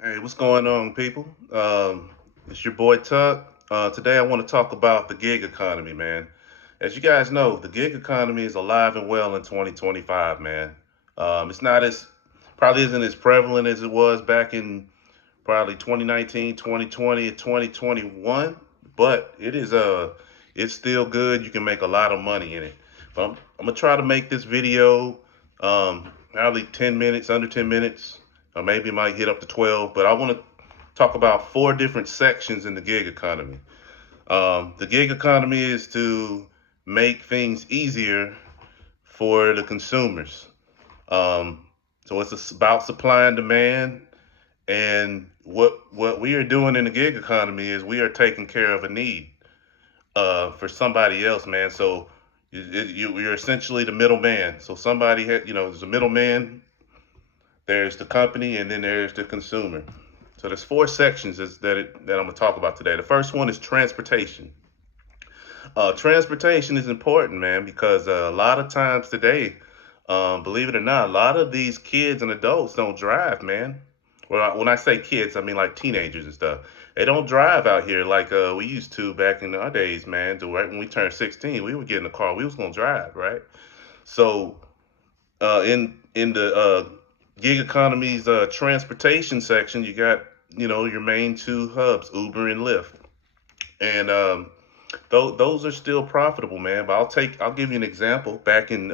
Hey, what's going on, people? It's your boy Tuck. Today I want to talk about the gig economy, man. As you guys know, the gig economy is alive and well in 2025, man. It's not as probably isn't as prevalent as it was back in probably 2019, 2020, 2021, but it's still good. You can make a lot of money in it. But I'm gonna try to make this video probably 10 minutes, under 10 minutes, or maybe it might hit up to 12. But I want to talk about four different sections in the gig economy. The gig economy is to make things easier for the consumers. Um, so it's about supply and demand. And what we are doing in the gig economy is we are taking care of a need for somebody else, man. So you're essentially the middleman. So there's a middleman, there's the company, and then there's the consumer. So there's four sections that I'm gonna talk about today. The first one is transportation. Transportation is important, man, because a lot of times today, believe it or not, a lot of these kids and adults don't drive, man. Well, when I say kids, I mean like teenagers and stuff. They don't drive out here like we used to back in our days, man. Right when we turned 16, we would get in the car. We was gonna drive, right? So in the gig economy's transportation section, you got your main two hubs, Uber and Lyft, and those are still profitable, man. But I'll give you an example. Back in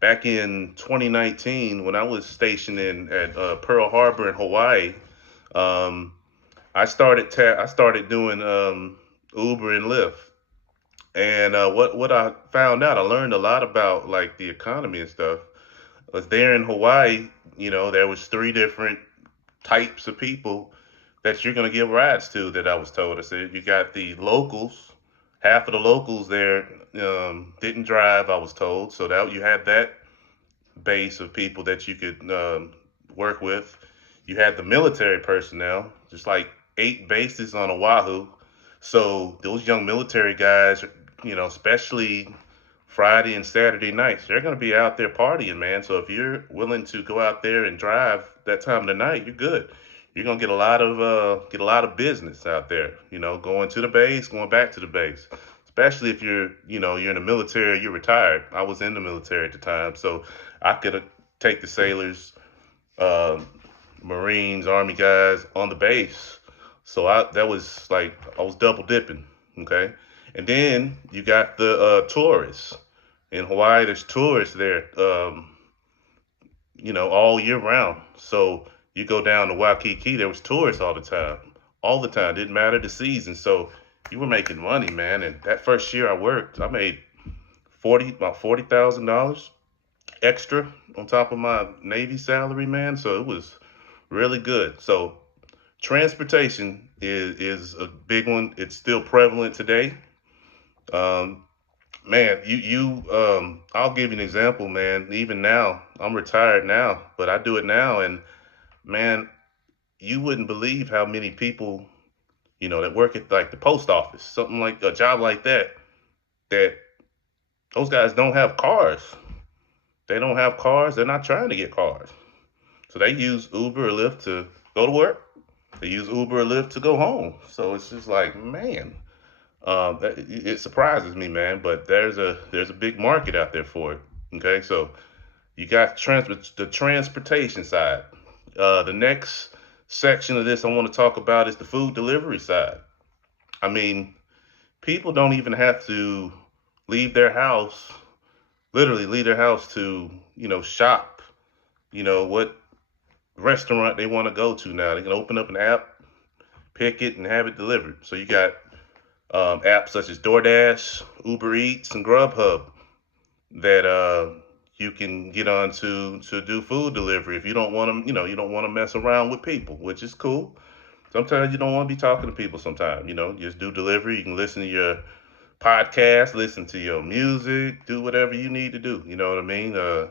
2019, when I was stationed in at Pearl Harbor in Hawaii, um, I started doing Uber and Lyft, and what I found out, I learned a lot about like the economy and stuff. Was there in Hawaii, there was three different types of people that you're gonna give rides to. That I was told. I said you got the locals. Half of the locals there didn't drive. I was told, so that you had that base of people that you could work with. You had the military personnel, just like eight bases on Oahu. So those young military guys, especially Friday and Saturday nights, they're going to be out there partying, man. So if you're willing to go out there and drive that time of the night, you're good. You're gonna get a lot of business out there. Going to the base, going back to the base. Especially if you're in the military, you're retired. I was in the military at the time, so I could take the sailors, uh, Marines, Army guys on the base. So that was like I was double dipping. Okay, and then you got the tourists in Hawaii. There's tourists there, all year round. So you go down to Waikiki, there was tourists all the time. Didn't matter the season. So you were making money, man. And that first year I worked, I made about $40,000 extra on top of my Navy salary, man. So it was really good. So transportation is a big one. It's still prevalent today. Um, Man, I'll give you an example, man. Even now, I'm retired now, but I do it now, and man, you wouldn't believe how many people, that work at like the post office, something like a job like that, that those guys don't have cars. They don't have cars. They're not trying to get cars. So they use Uber or Lyft to go to work. They use Uber or Lyft to go home. So it's just like, man, it surprises me, man. But there's a big market out there for it. Okay, so you got the transportation side. The next section of this I want to talk about is the food delivery side. I mean, people don't even have to leave their house, literally leave their house to, shop, what restaurant they want to go to now. They can open up an app, pick it, and have it delivered. So you got apps such as DoorDash, Uber Eats, and Grubhub that you can get on to do food delivery if you don't want to, you don't want to mess around with people, which is cool. Sometimes you don't want to be talking to people. Sometimes, just do delivery. You can listen to your podcast, listen to your music, do whatever you need to do. You know what I mean? To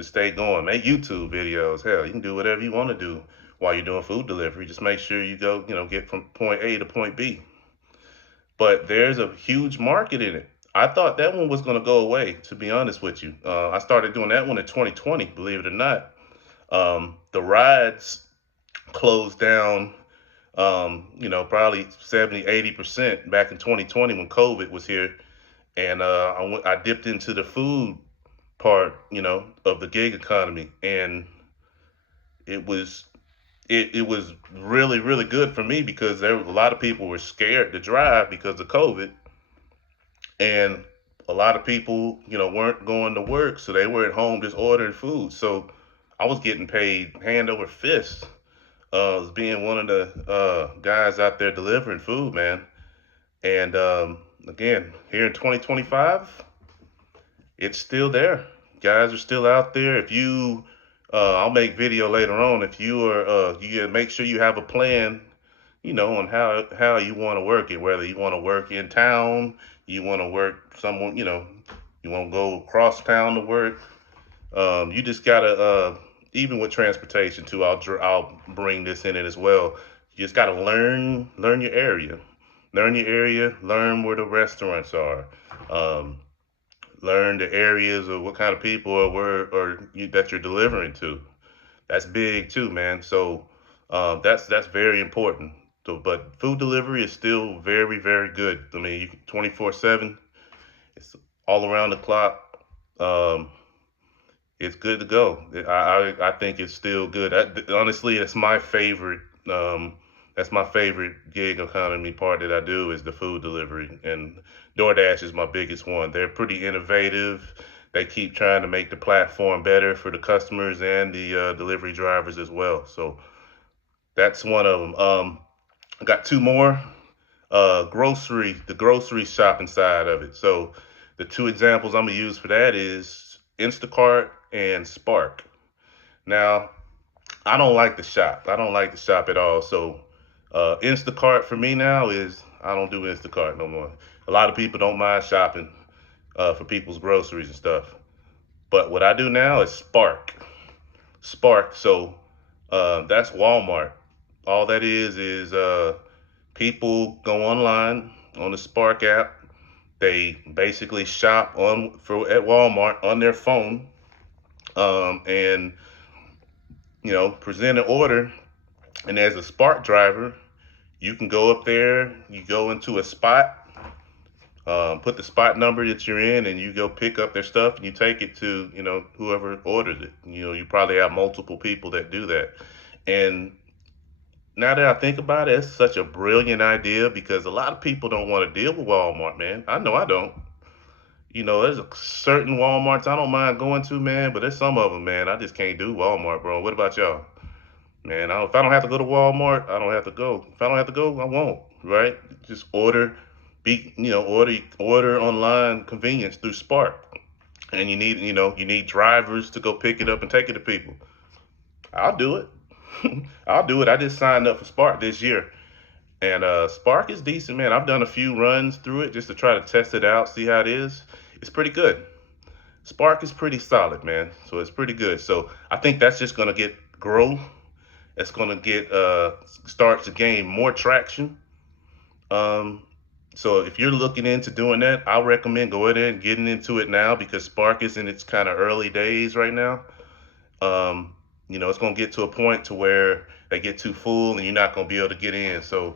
stay going, make YouTube videos. Hell, you can do whatever you want to do while you're doing food delivery. Just make sure you go, get from point A to point B. But there's a huge market in it. I thought that one was going to go away, to be honest with you. I started doing that one in 2020, believe it or not. The rides closed down, probably 70, 80% back in 2020 when COVID was here. And I dipped into the food part, of the gig economy. And it was it was really, really good for me because there a lot of people were scared to drive because of COVID. And a lot of people, weren't going to work, so they were at home just ordering food. So I was getting paid hand over fist, as being one of the guys out there delivering food, man. And again, here in 2025, it's still there. Guys are still out there. If you, I'll make video later on. If you are, you gotta make sure you have a plan, on how you want to work it. Whether you want to work in town, you want to work someone, you want to go across town to work. You just gotta, even with transportation too. I'll bring this in it as well. You just gotta learn your area, learn where the restaurants are. Um, Learn the areas of what kind of people or that you're delivering to. That's big too, man. So that's very important. So, but food delivery is still very, very good. I mean, you 24/7. It's all around the clock. Um, it's good to go. I think it's still good. Honestly, it's my favorite. That's my favorite gig economy part that I do is the food delivery, and DoorDash is my biggest one. They're pretty innovative. They keep trying to make the platform better for the customers and the delivery drivers as well. So that's one of them. I got two more. The grocery shopping side of it. So the two examples I'm gonna use for that is Instacart and Spark. Now, I don't like to shop. I don't like to shop at all. So Instacart for me now is I don't do Instacart no more. A lot of people don't mind shopping for people's groceries and stuff. But what I do now is Spark. Spark. So that's Walmart. All that is people go online on the Spark app. They basically shop on for at Walmart on their phone, and present an order. And as a Spark driver, you can go up there. You go into a spot, put the spot number that you're in, and you go pick up their stuff and you take it to whoever ordered it. You probably have multiple people that do that. And now that I think about it, it's such a brilliant idea because a lot of people don't want to deal with Walmart, man. I know I don't. There's a certain Walmarts I don't mind going to, man, but there's some of them, man. I just can't do Walmart, bro. What about y'all? Man, if I don't have to go to Walmart, I don't have to go. If I don't have to go, I won't. Right? Just order online convenience through Spark, and you need drivers to go pick it up and take it to people. I'll do it. I'll do it. I just signed up for Spark this year, and Spark is decent, man. I've done a few runs through it just to try to test it out, see how it is. It's pretty good. Spark is pretty solid, man. So it's pretty good. So I think that's just gonna get grow. It's gonna get start to gain more traction. Um, so if you're looking into doing that, I recommend going in and getting into it now because Spark is in its kind of early days right now. It's gonna get to a point to where they get too full and you're not gonna be able to get in. So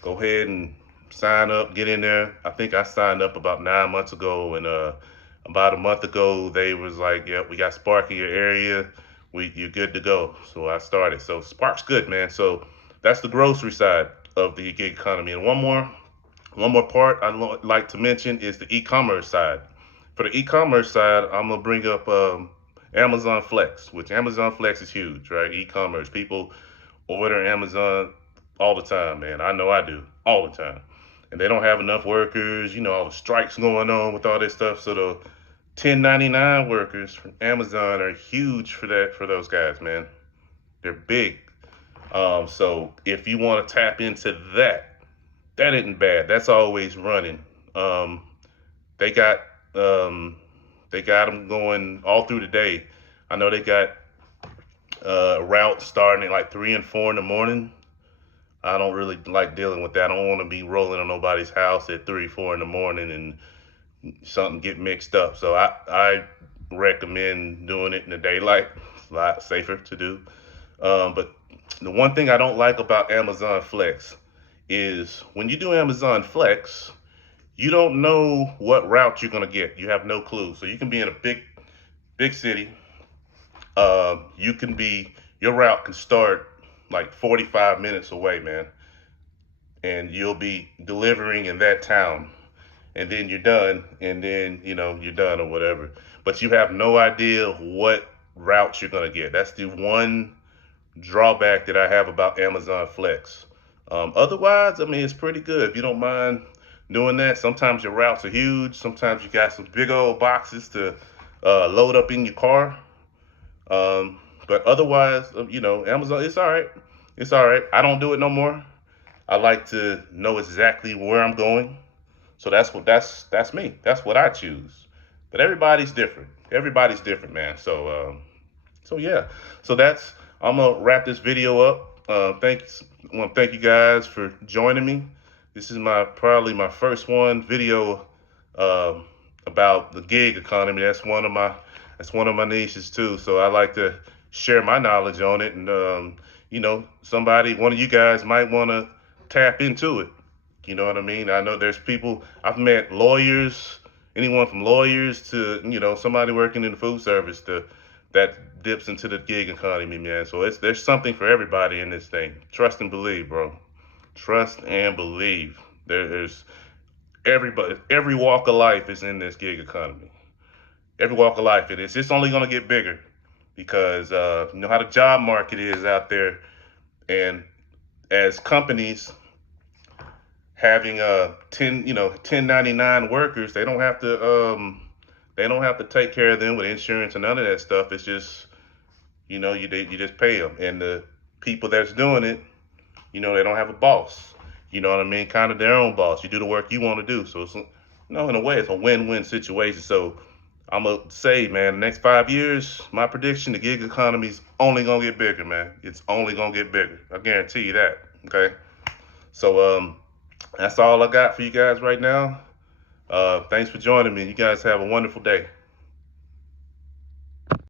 go ahead and sign up, get in there. I think I signed up about 9 months ago, and about a month ago they was like, "Yep, we got Spark in your area. You're good to go." So I started. So Spark's good, man. So that's the grocery side of the gig economy. And one more part I'd like to mention is the e-commerce side. For the e-commerce side, I'm gonna bring up Amazon Flex, which Amazon Flex is huge, right? E-commerce people order Amazon all the time, man. I know I do all the time, and they don't have enough workers. All the strikes going on with all this stuff. So the 1099 workers from Amazon are huge for those guys, man. They're big. So if you want to tap into that isn't bad. That's always running. Um, they got um, they got them going all through the day. I know they got routes starting at like 3 and 4 in the morning. I don't really like dealing with that. I don't want to be rolling on nobody's house at 3, 4 in the morning and something get mixed up. So I recommend doing it in the daylight. It's a lot safer to do. But The one thing I don't like about Amazon Flex is when you do Amazon Flex, you don't know what route you're gonna get. You have no clue. So you can be in a big city. You can be your route can start like 45 minutes away, man, and you'll be delivering in that town, and then you're done, and then you're done or whatever. But you have no idea what route you're gonna get. That's the one drawback that I have about Amazon Flex. Otherwise, I mean, it's pretty good if you don't mind doing that. Sometimes your routes are huge. Sometimes you got some big old boxes to load up in your car. But otherwise, Amazon, it's all right. It's all right. I don't do it no more. I like to know exactly where I'm going. So that's me. That's what I choose. But everybody's different. Everybody's different, man. So yeah. So that's I'm gonna wrap this video up. Thanks. I want to thank you guys for joining me. This is probably my first video about the gig economy. That's one of my niches too. So I like to share my knowledge on it, and one of you guys might want to tap into it. You know what I mean? I know there's people, I've met lawyers, anyone from lawyers to, somebody working in the food service that dips into the gig economy, man. So there's something for everybody in this thing. Trust and believe, bro. Trust and believe. There's everybody, every walk of life is in this gig economy. Every walk of life it is. It's only going to get bigger because you know how the job market is out there, and as companies having 1099 workers, they don't have to take care of them with insurance and none of that stuff. It's just you just pay them, and the people that's doing it, they don't have a boss. You know what I mean? Kind of their own boss. You do the work you want to do. So it's, in a way, it's a win-win situation. So I'm gonna say, man, the next 5 years, my prediction, the gig economy's only gonna get bigger, man. It's only gonna get bigger. I guarantee you that. Okay. So that's all I got for you guys right now. Thanks for joining me. You guys have a wonderful day.